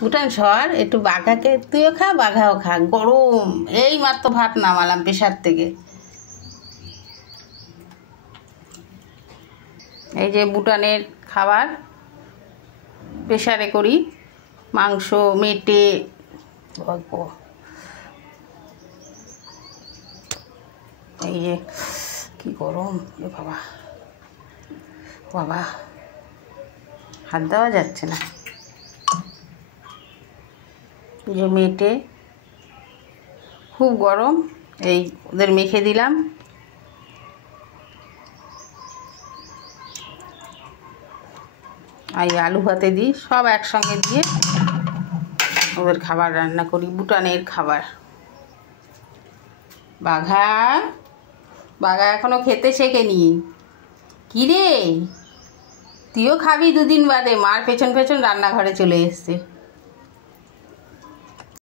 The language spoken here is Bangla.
বুটান সর একটু বাঘাকে, তুইও খা বাঘাও খা, গরম। এই মাত্র ভাত নামালাম প্রেশার থেকে। এই যে বুটানের খাবার প্রেশারে করি, মাংস মেটে অল্প। এই যে কি গরম এ বাবা, বাবা হাত দেওয়া যাচ্ছে না। যে মেটে খুব গরম, এই ওদের মেখে দিলাম। আর আলু ভাতে দিই, সব একসঙ্গে দিয়ে ওদের খাবার রান্না করি, বুটানের খাবার। বাঘা, বাঘা এখনো খেতে শেখেনি। কি রে, তুইও খাবি দুদিন বাদে? মার পেছন পেছন রান্নাঘরে চলে এসছে।